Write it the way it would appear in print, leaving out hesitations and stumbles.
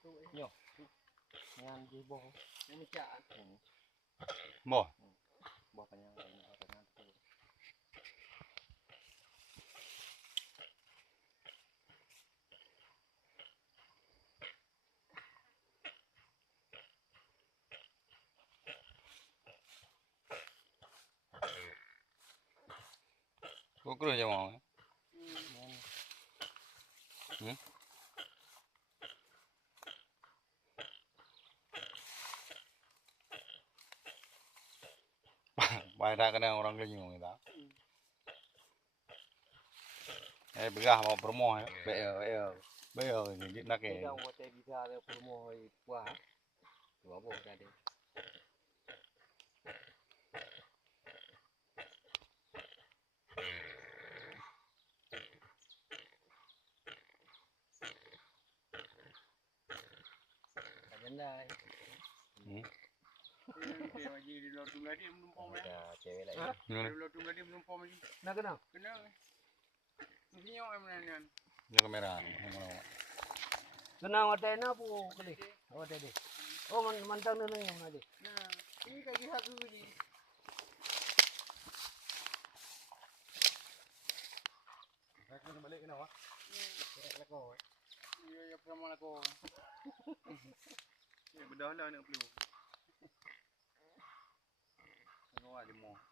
Yo, ngan di boh, ini cak. Boh. Boh panjang ini orang tu. Kukur aja mau. Bayar kena orang kenyang kita. Begah mau promo ya. Beo ni nak Ini eh. dah buat bisa ada promo buah. Dua boh tadi. Kajandai. Ada cewek lagi. Nak kena? Jaga merah. Kena hotel na po kali. Hotel deh. Oh mantang na lang yung nadi. Nah, ini kayak satu ini. Kaya na balik na wa. Kaya ko. Iya, ya pernah aku. Ya, bedah lah nak perlu. Ano nga mo.